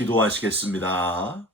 기도하시겠습니다.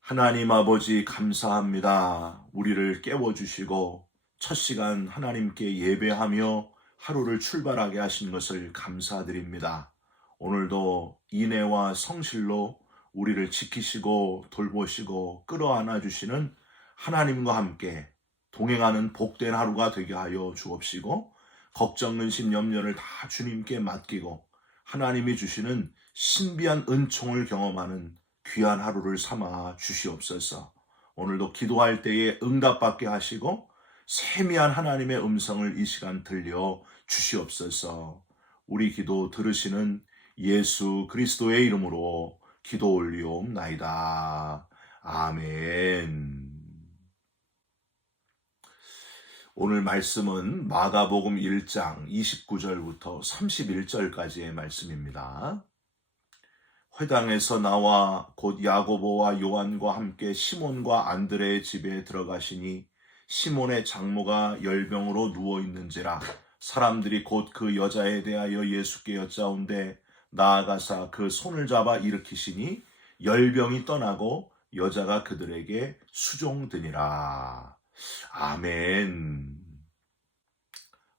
하나님 아버지 감사합니다. 우리를 깨워주시고 첫 시간 하나님께 예배하며 하루를 출발하게 하신 것을 감사드립니다. 오늘도 인애와 성실로 우리를 지키시고 돌보시고 끌어안아 주시는 하나님과 함께 동행하는 복된 하루가 되게 하여 주옵시고, 걱정, 근심, 염려를 다 주님께 맡기고 하나님이 주시는 신비한 은총을 경험하는 귀한 하루를 삼아 주시옵소서. 오늘도 기도할 때에 응답받게 하시고 세미한 하나님의 음성을 이 시간 들려 주시옵소서. 우리 기도 들으시는 예수 그리스도의 이름으로 기도 올리옵나이다. 아멘. 오늘 말씀은 마가복음 1장 29절부터 31절까지의 말씀입니다. 회당에서 나와 곧 야고보와 요한과 함께 시몬과 안드레의 집에 들어가시니 시몬의 장모가 열병으로 누워있는지라 사람들이 곧 그 여자에 대하여 예수께 여짜온데 나아가사 그 손을 잡아 일으키시니 열병이 떠나고 여자가 그들에게 수종드니라. 아멘.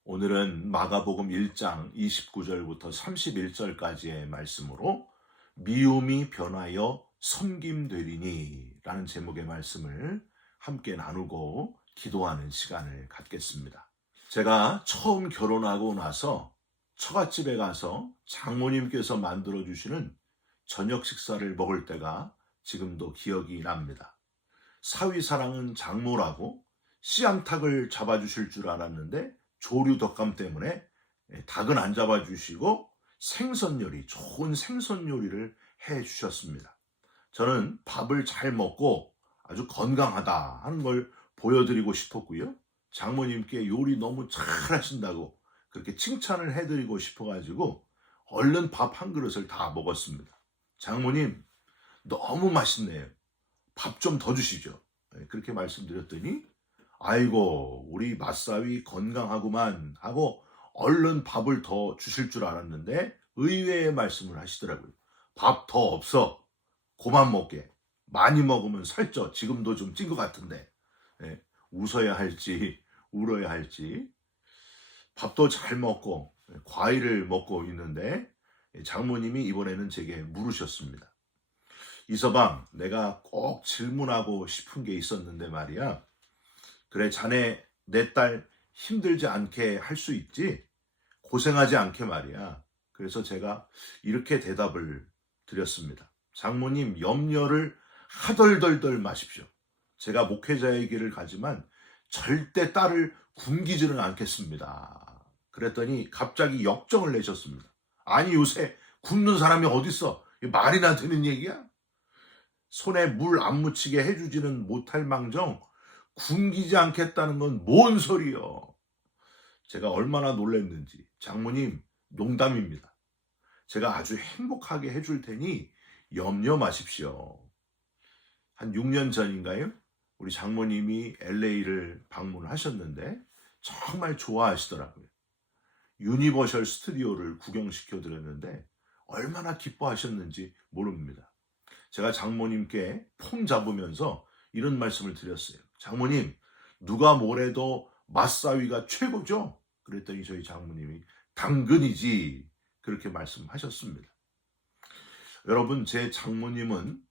오늘은 마가복음 1장 29절부터 31절까지의 말씀으로 미움이 변하여 섬김되리니 라는 제목의 말씀을 함께 나누고 기도하는 시간을 갖겠습니다. 제가 처음 결혼하고 나서 처갓집에 가서 장모님께서 만들어주시는 저녁 식사를 먹을 때가 지금도 기억이 납니다. 사위사랑은 장모라고 씨암탉을 잡아주실 줄 알았는데 조류 덕감 때문에 닭은 안 잡아주시고 생선 요리, 좋은 생선 요리를 해주셨습니다. 저는 밥을 잘 먹고 아주 건강하다 하는 걸 보여드리고 싶었고요. 장모님께 요리 너무 잘 하신다고 그렇게 칭찬을 해드리고 싶어가지고 얼른 밥 한 그릇을 다 먹었습니다. 장모님, 너무 맛있네요. 밥 좀 더 주시죠. 그렇게 말씀드렸더니 아이고 우리 맞사위 건강하구만 하고 얼른 밥을 더 주실 줄 알았는데 의외의 말씀을 하시더라고요. 밥 더 없어. 그만 먹게. 많이 먹으면 살쪄. 지금도 좀 찐 것 같은데. 웃어야 할지 울어야 할지. 밥도 잘 먹고 과일을 먹고 있는데 장모님이 이번에는 제게 물으셨습니다. 이서방, 내가 꼭 질문하고 싶은 게 있었는데 말이야. 그래, 자네 내 딸 힘들지 않게 할 수 있지? 고생하지 않게 말이야. 그래서 제가 이렇게 대답을 드렸습니다. 장모님, 염려를 하덜덜덜 마십시오. 제가 목회자의 길을 가지만 절대 딸을 굶기지는 않겠습니다. 그랬더니 갑자기 역정을 내셨습니다. 아니, 요새 굶는 사람이 어딨어? 말이나 되는 얘기야? 손에 물 안 묻히게 해주지는 못할 망정 굶기지 않겠다는 건 뭔 소리요? 제가 얼마나 놀랐는지. 장모님, 농담입니다. 제가 아주 행복하게 해줄 테니 염려 마십시오. 한 6년 전인가요? 우리 장모님이 LA를 방문하셨는데 정말 좋아하시더라고요. 유니버셜 스튜디오를 구경시켜 드렸는데 얼마나 기뻐하셨는지 모릅니다. 제가 장모님께 폼 잡으면서 이런 말씀을 드렸어요. 장모님, 누가 뭐래도 맞사위가 최고죠? 그랬더니 저희 장모님이 당근이지 그렇게 말씀하셨습니다. 여러분, 제 장모님은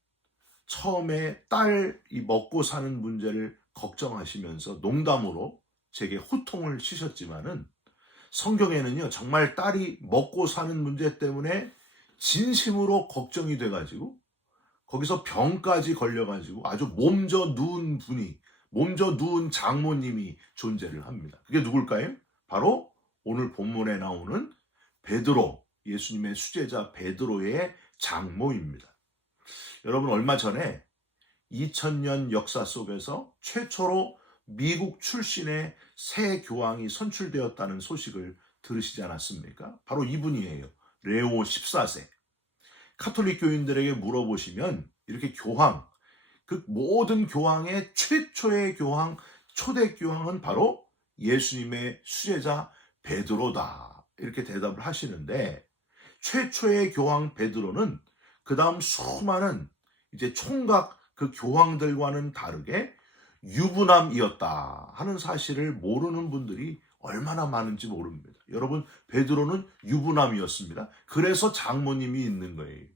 처음에 딸이 먹고 사는 문제를 걱정하시면서 농담으로 제게 호통을 치셨지만은 성경에는요, 정말 딸이 먹고 사는 문제 때문에 진심으로 걱정이 돼가지고 거기서 병까지 걸려가지고 아주 몸져 누운 분이, 몸져 누운 장모님이 존재를 합니다. 그게 누굴까요? 바로 오늘 본문에 나오는 베드로, 예수님의 수제자 베드로의 장모입니다. 여러분, 얼마 전에 2000년 역사 속에서 최초로 미국 출신의 새 교황이 선출되었다는 소식을 들으시지 않았습니까? 바로 이분이에요. 레오 14세. 카톨릭 교인들에게 물어보시면 이렇게 교황, 그 모든 교황의 최초의 교황, 초대 교황은 바로 예수님의 수제자 베드로다. 이렇게 대답을 하시는데 최초의 교황 베드로는 그 다음 수많은 이제 총각 그 교황들과는 다르게 유부남이었다 하는 사실을 모르는 분들이 얼마나 많은지 모릅니다. 여러분, 베드로는 유부남이었습니다. 그래서 장모님이 있는 거예요.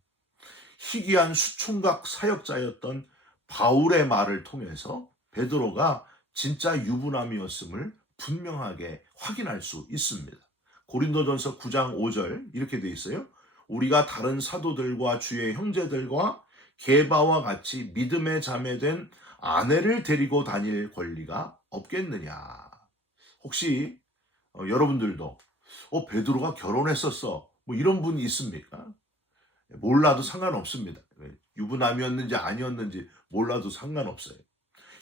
희귀한 수총각 사역자였던 바울의 말을 통해서 베드로가 진짜 유부남이었음을 분명하게 확인할 수 있습니다. 고린도전서 9장 5절 이렇게 돼 있어요. 우리가 다른 사도들과 주의 형제들과 게바와 같이 믿음의 자매된 아내를 데리고 다닐 권리가 없겠느냐. 혹시 여러분들도 베드로가 결혼했었어 뭐 이런 분이 있습니까? 몰라도 상관없습니다. 유부남이었는지 아니었는지 몰라도 상관없어요.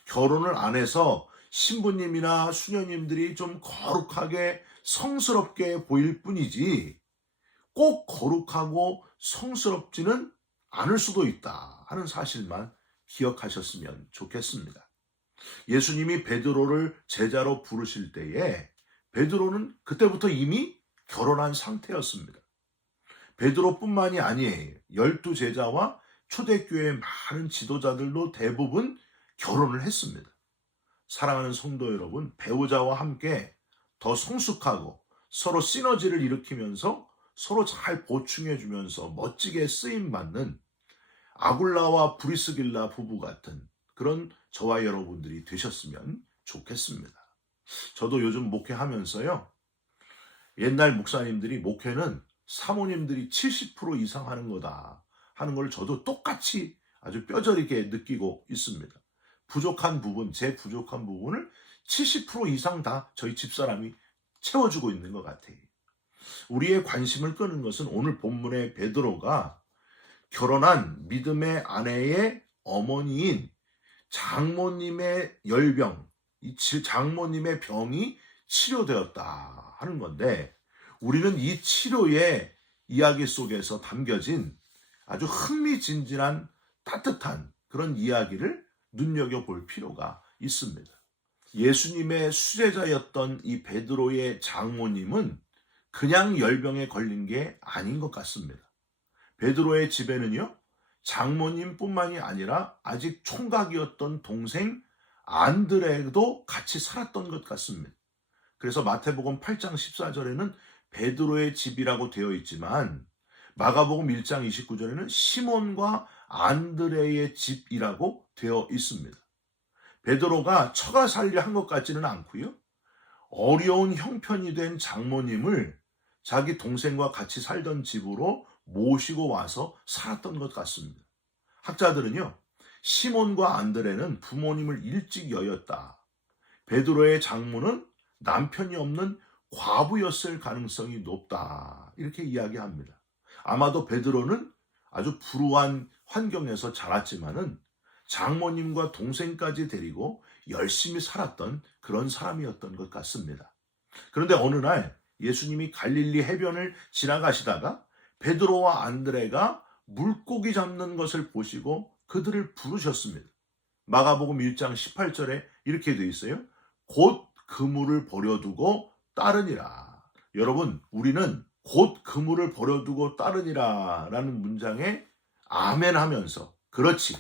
결혼을 안 해서 신부님이나 수녀님들이 좀 거룩하게 성스럽게 보일 뿐이지 꼭 거룩하고 성스럽지는 않을 수도 있다 하는 사실만 기억하셨으면 좋겠습니다. 예수님이 베드로를 제자로 부르실 때에 베드로는 그때부터 이미 결혼한 상태였습니다. 베드로뿐만이 아니에요. 12제자와 초대교회의 많은 지도자들도 대부분 결혼을 했습니다. 사랑하는 성도 여러분, 배우자와 함께 더 성숙하고 서로 시너지를 일으키면서 서로 잘 보충해주면서 멋지게 쓰임받는 아굴라와 브리스길라 부부 같은 그런 저와 여러분들이 되셨으면 좋겠습니다. 저도 요즘 목회하면서요, 옛날 목사님들이 목회는 사모님들이 70% 이상 하는 거다 하는 걸 저도 똑같이 아주 뼈저리게 느끼고 있습니다. 부족한 부분, 제 부족한 부분을 70% 이상 다 저희 집사람이 채워주고 있는 것 같아요. 우리의 관심을 끄는 것은 오늘 본문의 베드로가 결혼한 믿음의 아내의 어머니인 장모님의 열병, 이 장모님의 병이 치료되었다 하는 건데, 우리는 이 치료의 이야기 속에서 담겨진 아주 흥미진진한 따뜻한 그런 이야기를 눈여겨볼 필요가 있습니다. 예수님의 수제자였던 이 베드로의 장모님은 그냥 열병에 걸린 게 아닌 것 같습니다. 베드로의 집에는요, 장모님뿐만이 아니라 아직 총각이었던 동생 안드레도 같이 살았던 것 같습니다. 그래서 마태복음 8장 14절에는 베드로의 집이라고 되어 있지만 마가복음 1장 29절에는 시몬과 안드레의 집이라고 되어 있습니다. 베드로가 처가살이를 한 것 같지는 않고요. 어려운 형편이 된 장모님을 자기 동생과 같이 살던 집으로 모시고 와서 살았던 것 같습니다. 학자들은요, 시몬과 안드레는 부모님을 일찍 여였다. 베드로의 장모는 남편이 없는 과부였을 가능성이 높다. 이렇게 이야기합니다. 아마도 베드로는 아주 불우한 환경에서 자랐지만은 장모님과 동생까지 데리고 열심히 살았던 그런 사람이었던 것 같습니다. 그런데 어느 날 예수님이 갈릴리 해변을 지나가시다가 베드로와 안드레가 물고기 잡는 것을 보시고 그들을 부르셨습니다. 마가복음 1장 18절에 이렇게 되어 있어요. 곧 그물을 버려두고 따르니라. 여러분, 우리는 곧 그물을 버려두고 따르니라 라는 문장에 아멘 하면서, 그렇지,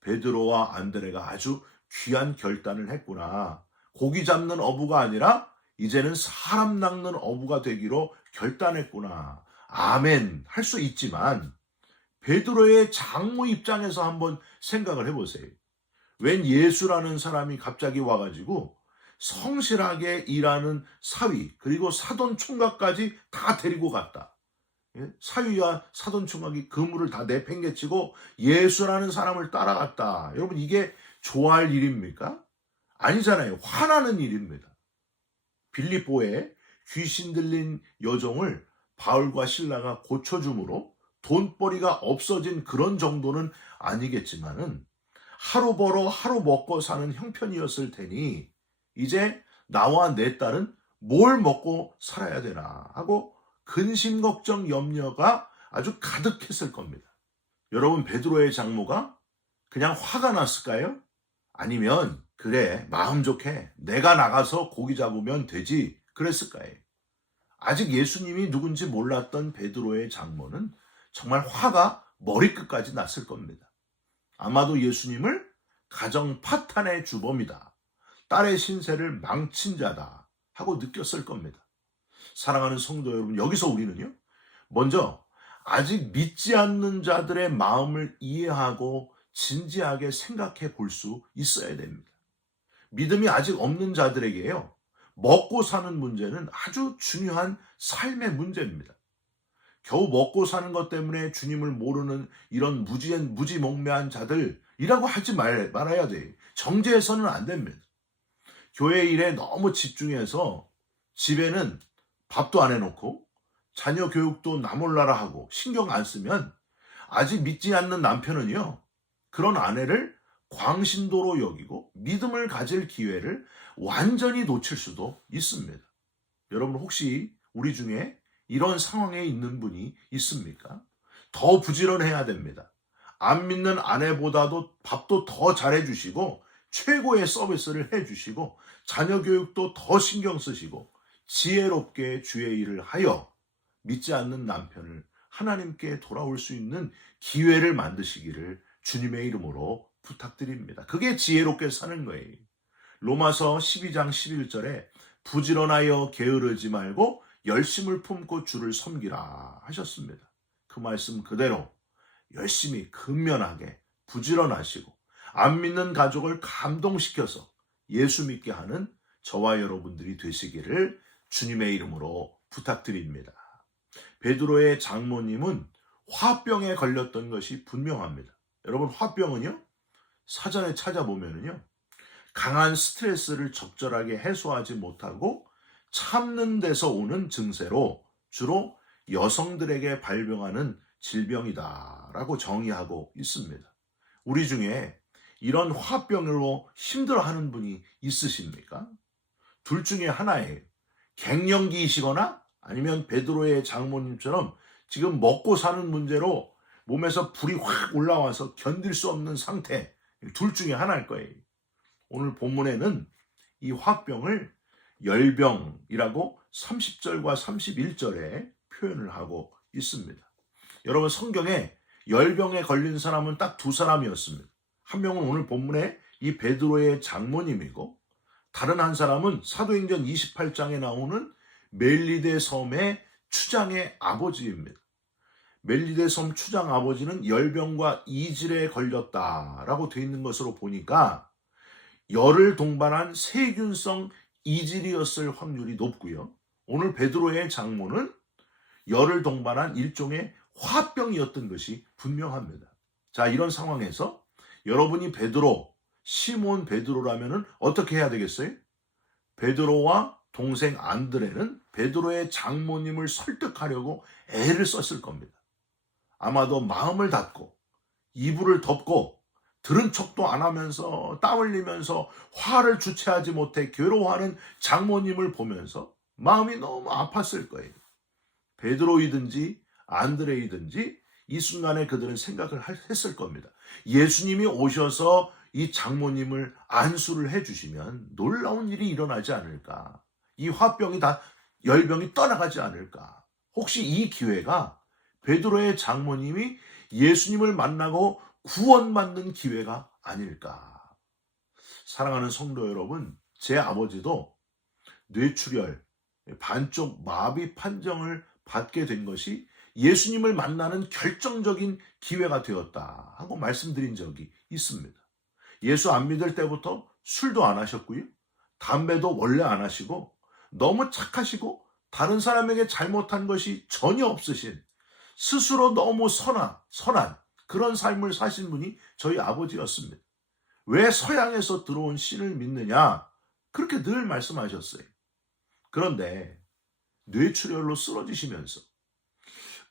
베드로와 안드레가 아주 귀한 결단을 했구나. 고기 잡는 어부가 아니라 이제는 사람 낚는 어부가 되기로 결단했구나. 아멘 할 수 있지만 베드로의 장모 입장에서 한번 생각을 해보세요. 웬 예수라는 사람이 갑자기 와가지고 성실하게 일하는 사위 그리고 사돈 총각까지 다 데리고 갔다. 사위와 사돈 총각이 그물을 다 내팽개치고 예수라는 사람을 따라갔다. 여러분, 이게 좋아할 일입니까? 아니잖아요. 화나는 일입니다. 빌립보에 귀신 들린 여종을 바울과 실라가 고쳐줌으로 돈벌이가 없어진 그런 정도는 아니겠지만은 하루 벌어 하루 먹고 사는 형편이었을 테니 이제 나와 내 딸은 뭘 먹고 살아야 되나 하고 근심 걱정 염려가 아주 가득했을 겁니다. 여러분, 베드로의 장모가 그냥 화가 났을까요? 아니면 그래, 마음 좋게 내가 나가서 고기 잡으면 되지 그랬을까요? 아직 예수님이 누군지 몰랐던 베드로의 장모는 정말 화가 머리끝까지 났을 겁니다. 아마도 예수님을 가정 파탄의 주범이다, 딸의 신세를 망친 자다 하고 느꼈을 겁니다. 사랑하는 성도 여러분, 여기서 우리는요, 먼저 아직 믿지 않는 자들의 마음을 이해하고 진지하게 생각해 볼 수 있어야 됩니다. 믿음이 아직 없는 자들에게요, 먹고 사는 문제는 아주 중요한 삶의 문제입니다. 겨우 먹고 사는 것 때문에 주님을 모르는 이런 무지몽매한 자들이라고 하지 말아야 돼. 정죄해서는 안 됩니다. 교회 일에 너무 집중해서 집에는 밥도 안 해놓고 자녀 교육도 나 몰라라 하고 신경 안 쓰면 아직 믿지 않는 남편은요, 그런 아내를 광신도로 여기고 믿음을 가질 기회를 완전히 놓칠 수도 있습니다. 여러분, 혹시 우리 중에 이런 상황에 있는 분이 있습니까? 더 부지런해야 됩니다. 안 믿는 아내보다도 밥도 더 잘해주시고 최고의 서비스를 해주시고 자녀 교육도 더 신경 쓰시고 지혜롭게 주의 일을 하여 믿지 않는 남편을 하나님께 돌아올 수 있는 기회를 만드시기를 주님의 이름으로 부탁드립니다. 그게 지혜롭게 사는 거예요. 로마서 12장 11절에 부지런하여 게으르지 말고 열심을 품고 주를 섬기라 하셨습니다. 그 말씀 그대로 열심히 근면하게 부지런하시고 안 믿는 가족을 감동시켜서 예수 믿게 하는 저와 여러분들이 되시기를 주님의 이름으로 부탁드립니다. 베드로의 장모님은 화병에 걸렸던 것이 분명합니다. 여러분, 화병은요, 사전에 찾아보면요, 강한 스트레스를 적절하게 해소하지 못하고 참는 데서 오는 증세로 주로 여성들에게 발병하는 질병이다라고 정의하고 있습니다. 우리 중에 이런 화병으로 힘들어하는 분이 있으십니까? 둘 중에 하나예요. 갱년기이시거나 아니면 베드로의 장모님처럼 지금 먹고 사는 문제로 몸에서 불이 확 올라와서 견딜 수 없는 상태, 둘 중에 하나일 거예요. 오늘 본문에는 이 화병을 열병이라고 30절과 31절에 표현을 하고 있습니다. 여러분, 성경에 열병에 걸린 사람은 딱 두 사람이었습니다. 한 명은 오늘 본문에 이 베드로의 장모님이고, 다른 한 사람은 사도행전 28장에 나오는 멜리데 섬의 추장의 아버지입니다. 멜리데 섬 추장 아버지는 열병과 이질에 걸렸다라고 되어 있는 것으로 보니까 열을 동반한 세균성 이질이었을 확률이 높고요. 오늘 베드로의 장모는 열을 동반한 일종의 화병이었던 것이 분명합니다. 자, 이런 상황에서 여러분이 베드로, 시몬 베드로라면 어떻게 해야 되겠어요? 베드로와 동생 안드레는 베드로의 장모님을 설득하려고 애를 썼을 겁니다. 아마도 마음을 닫고 이불을 덮고 들은 척도 안 하면서 땀 흘리면서 화를 주체하지 못해 괴로워하는 장모님을 보면서 마음이 너무 아팠을 거예요. 베드로이든지 안드레이든지 이 순간에 그들은 생각을 했을 겁니다. 예수님이 오셔서 이 장모님을 안수를 해주시면 놀라운 일이 일어나지 않을까? 이 화병이 다 열병이 떠나가지 않을까? 혹시 이 기회가 베드로의 장모님이 예수님을 만나고 구원받는 기회가 아닐까? 사랑하는 성도 여러분, 제 아버지도 뇌출혈, 반쪽 마비 판정을 받게 된 것이 예수님을 만나는 결정적인 기회가 되었다 하고 말씀드린 적이 있습니다. 예수 안 믿을 때부터 술도 안 하셨고요, 담배도 원래 안 하시고 너무 착하시고 다른 사람에게 잘못한 것이 전혀 없으신, 스스로 너무 선한 그런 삶을 사신 분이 저희 아버지였습니다. 왜 서양에서 들어온 신을 믿느냐? 그렇게 늘 말씀하셨어요. 그런데 뇌출혈로 쓰러지시면서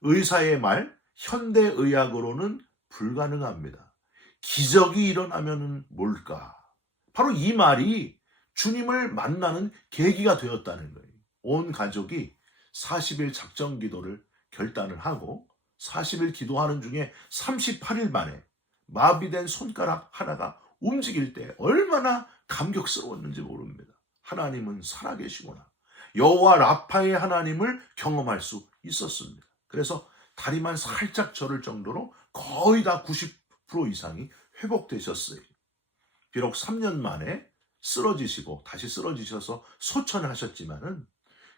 의사의 말, 현대의학으로는 불가능합니다. 기적이 일어나면 뭘까? 바로 이 말이 주님을 만나는 계기가 되었다는 거예요. 온 가족이 40일 작정 기도를 결단을 하고 40일 기도하는 중에 38일 만에 마비된 손가락 하나가 움직일 때 얼마나 감격스러웠는지 모릅니다. 하나님은 살아계시구나. 여호와 라파의 하나님을 경험할 수 있었습니다. 그래서 다리만 살짝 저릴 정도로 거의 다 90% 이상이 회복되셨어요. 비록 3년 만에 쓰러지시고 다시 쓰러지셔서 소천하셨지만은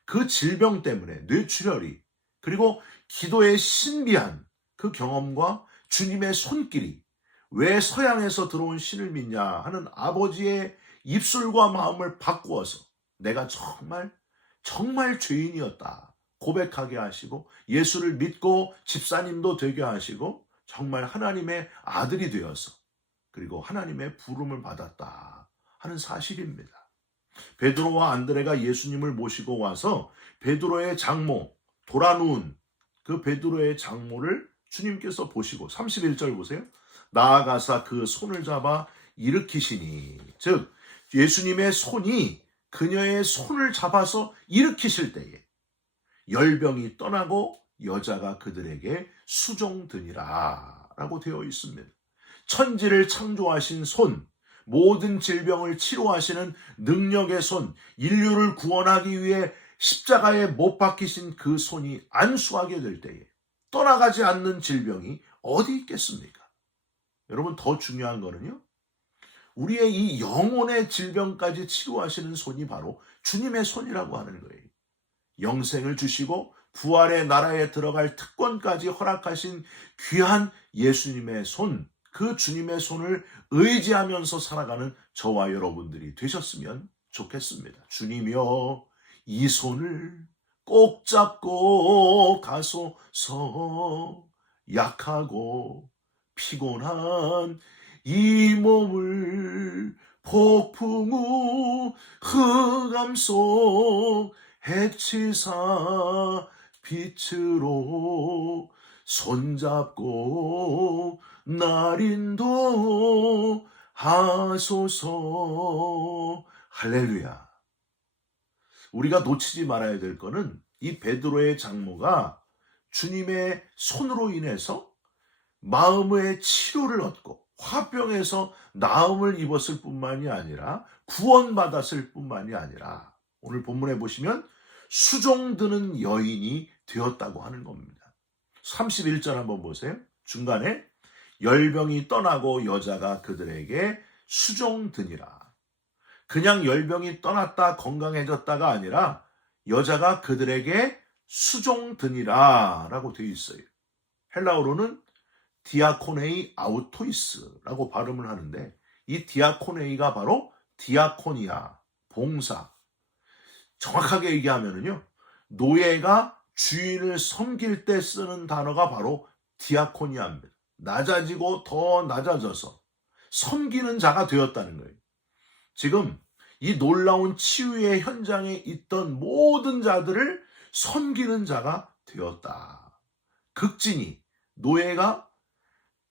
그 질병 때문에 뇌출혈이, 그리고 기도의 신비한 그 경험과 주님의 손길이, 왜 서양에서 들어온 신을 믿냐 하는 아버지의 입술과 마음을 바꾸어서 내가 정말 죄인이었다 고백하게 하시고, 예수를 믿고 집사님도 되게 하시고, 정말 하나님의 아들이 되어서, 그리고 하나님의 부름을 받았다 하는 사실입니다. 베드로와 안드레가 예수님을 모시고 와서 베드로의 장모, 돌아누운 그 베드로의 장모를 주님께서 보시고 31절 보세요. 나아가사 그 손을 잡아 일으키시니, 즉 예수님의 손이 그녀의 손을 잡아서 일으키실 때에 열병이 떠나고 여자가 그들에게 수종드니라 라고 되어 있습니다. 천지를 창조하신 손, 모든 질병을 치료하시는 능력의 손, 인류를 구원하기 위해 십자가에 못 박히신 그 손이 안수하게 될 때에 떠나가지 않는 질병이 어디 있겠습니까? 여러분, 더 중요한 거는요, 우리의 이 영혼의 질병까지 치료하시는 손이 바로 주님의 손이라고 하는 거예요. 영생을 주시고 부활의 나라에 들어갈 특권까지 허락하신 귀한 예수님의 손, 그 주님의 손을 의지하면서 살아가는 저와 여러분들이 되셨으면 좋겠습니다. 주님이여, 이 손을 꼭 잡고 가소서. 약하고 피곤한 이 몸을 폭풍 후 흑암 속 해치사 빛으로 손잡고 날인도 하소서. 할렐루야. 우리가 놓치지 말아야 될 거는 이 베드로의 장모가 주님의 손으로 인해서 마음의 치료를 얻고 화병에서 나음을 입었을 뿐만이 아니라 구원받았을 뿐만이 아니라 오늘 본문에 보시면 수종드는 여인이 되었다고 하는 겁니다. 31절 한번 보세요. 중간에 열병이 떠나고 여자가 그들에게 수종드니라. 그냥 열병이 떠났다 건강해졌다가 아니라 여자가 그들에게 수종드니라 라고 되어 있어요. 헬라어로는 디아코네이 아우토이스라고 발음을 하는데, 이 디아코네이가 바로 디아코니아, 봉사. 정확하게 얘기하면은요, 노예가 주인을 섬길 때 쓰는 단어가 바로 디아코니아입니다. 낮아지고 더 낮아져서 섬기는 자가 되었다는 거예요. 지금 이 놀라운 치유의 현장에 있던 모든 자들을 섬기는 자가 되었다. 극진히 노예가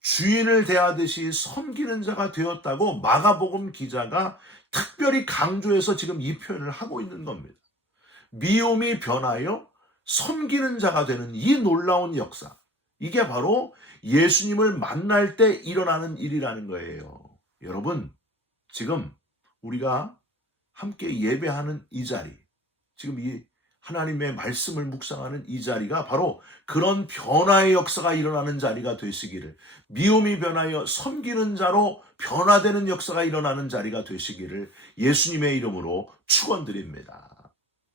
주인을 대하듯이 섬기는 자가 되었다고 마가복음 기자가 특별히 강조해서 지금 이 표현을 하고 있는 겁니다. 미움이 변하여 섬기는 자가 되는 이 놀라운 역사, 이게 바로 예수님을 만날 때 일어나는 일이라는 거예요. 여러분, 지금 우리가 함께 예배하는 이 자리, 지금 이 하나님의 말씀을 묵상하는 이 자리가 바로 그런 변화의 역사가 일어나는 자리가 되시기를, 미움이 변하여 섬기는 자로 변화되는 역사가 일어나는 자리가 되시기를 예수님의 이름으로 축원드립니다.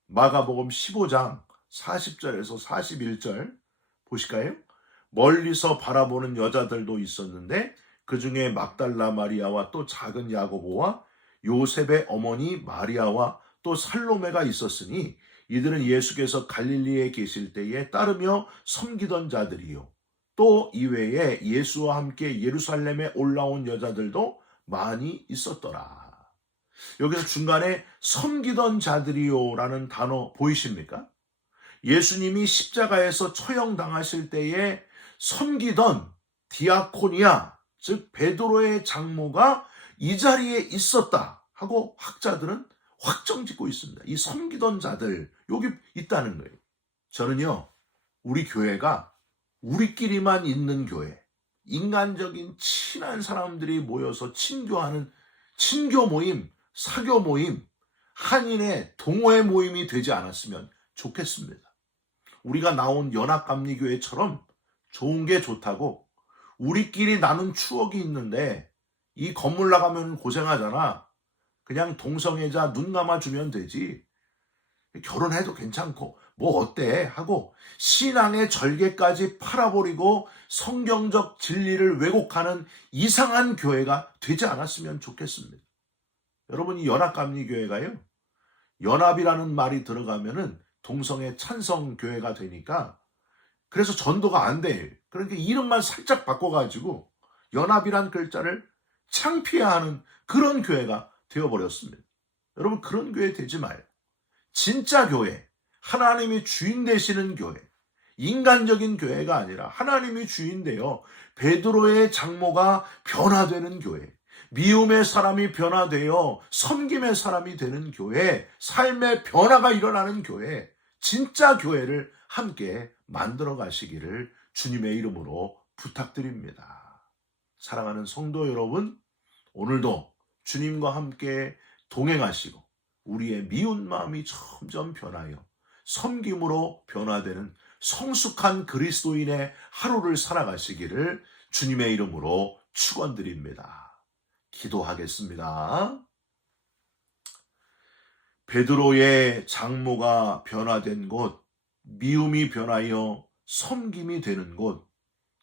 마가복음 15장 40절에서 41절 보실까요? 멀리서 바라보는 여자들도 있었는데 그 중에 막달라 마리아와 또 작은 야고보와 요셉의 어머니 마리아와 또 살로메가 있었으니 이들은 예수께서 갈릴리에 계실 때에 따르며 섬기던 자들이요, 또 이외에 예수와 함께 예루살렘에 올라온 여자들도 많이 있었더라. 여기서 중간에 섬기던 자들이요라는 단어 보이십니까? 예수님이 십자가에서 처형당하실 때에 섬기던 디아코니아, 즉 베드로의 장모가 이 자리에 있었다 하고 학자들은 확정짓고 있습니다. 이 섬기던 자들, 여기 있다는 거예요. 저는요, 우리 교회가 우리끼리만 있는 교회, 인간적인 친한 사람들이 모여서 친교하는 친교 모임, 사교 모임, 한인의 동호회 모임이 되지 않았으면 좋겠습니다. 우리가 나온 연합감리교회처럼 좋은 게 좋다고 우리끼리 나눈 추억이 있는데 이 건물 나가면 고생하잖아. 그냥 동성애자 눈 감아주면 되지. 결혼해도 괜찮고 뭐 어때 하고 신앙의 절개까지 팔아버리고 성경적 진리를 왜곡하는 이상한 교회가 되지 않았으면 좋겠습니다. 여러분, 이 연합감리교회가요, 연합이라는 말이 들어가면은 동성애 찬성 교회가 되니까 그래서 전도가 안 돼. 그러니까 이름만 살짝 바꿔가지고 연합이란 글자를 창피해하는 그런 교회가 되어버렸습니다. 여러분, 그런 교회 되지 마요. 진짜 교회, 하나님이 주인 되시는 교회, 인간적인 교회가 아니라 하나님이 주인 되어 베드로의 장모가 변화되는 교회, 미움의 사람이 변화되어 섬김의 사람이 되는 교회, 삶의 변화가 일어나는 교회, 진짜 교회를 함께 만들어 가시기를 주님의 이름으로 부탁드립니다. 사랑하는 성도 여러분, 오늘도 주님과 함께 동행하시고 우리의 미운 마음이 점점 변하여 섬김으로 변화되는 성숙한 그리스도인의 하루를 살아가시기를 주님의 이름으로 축원드립니다. 기도하겠습니다. 베드로의 장모가 변화된 곳, 미움이 변하여 섬김이 되는 곳,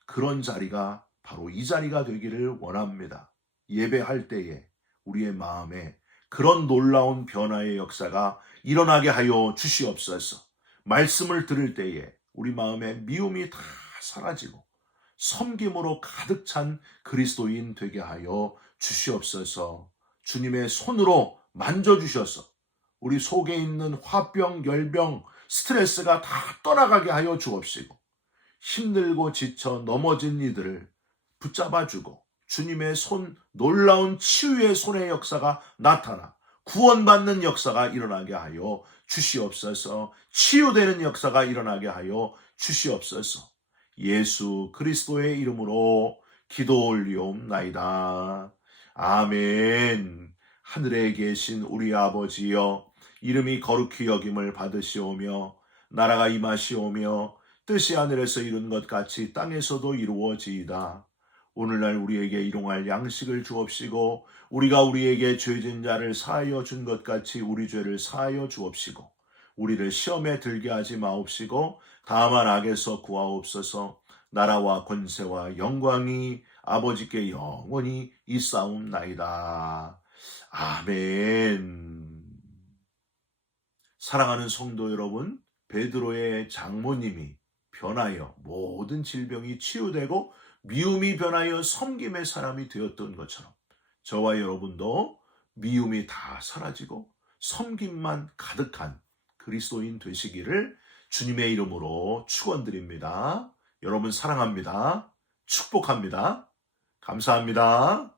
그런 자리가 바로 이 자리가 되기를 원합니다. 예배할 때에 우리의 마음에 그런 놀라운 변화의 역사가 일어나게 하여 주시옵소서. 말씀을 들을 때에 우리 마음에 미움이 다 사라지고 섬김으로 가득 찬 그리스도인 되게 하여 주시옵소서. 주님의 손으로 만져주셔서 우리 속에 있는 화병, 열병, 스트레스가 다 떠나가게 하여 주옵시고 힘들고 지쳐 넘어진 이들을 붙잡아주고 주님의 손, 놀라운 치유의 손의 역사가 나타나 구원받는 역사가 일어나게 하여 주시옵소서. 치유되는 역사가 일어나게 하여 주시옵소서. 예수 그리스도의 이름으로 기도 올리옵나이다. 아멘. 하늘에 계신 우리 아버지여, 이름이 거룩히 여김을 받으시오며 나라가 임하시오며 뜻이 하늘에서 이룬 것 같이 땅에서도 이루어지이다. 오늘날 우리에게 일용할 양식을 주옵시고 우리가 우리에게 죄진 자를 사하여 준 것 같이 우리 죄를 사하여 주옵시고 우리를 시험에 들게 하지 마옵시고 다만 악에서 구하옵소서. 나라와 권세와 영광이 아버지께 영원히 있사옵나이다. 아멘. 사랑하는 성도 여러분, 베드로의 장모님이 변하여 모든 질병이 치유되고 미움이 변하여 섬김의 사람이 되었던 것처럼 저와 여러분도 미움이 다 사라지고 섬김만 가득한 그리스도인 되시기를 주님의 이름으로 축원드립니다. 여러분 사랑합니다. 축복합니다. 감사합니다.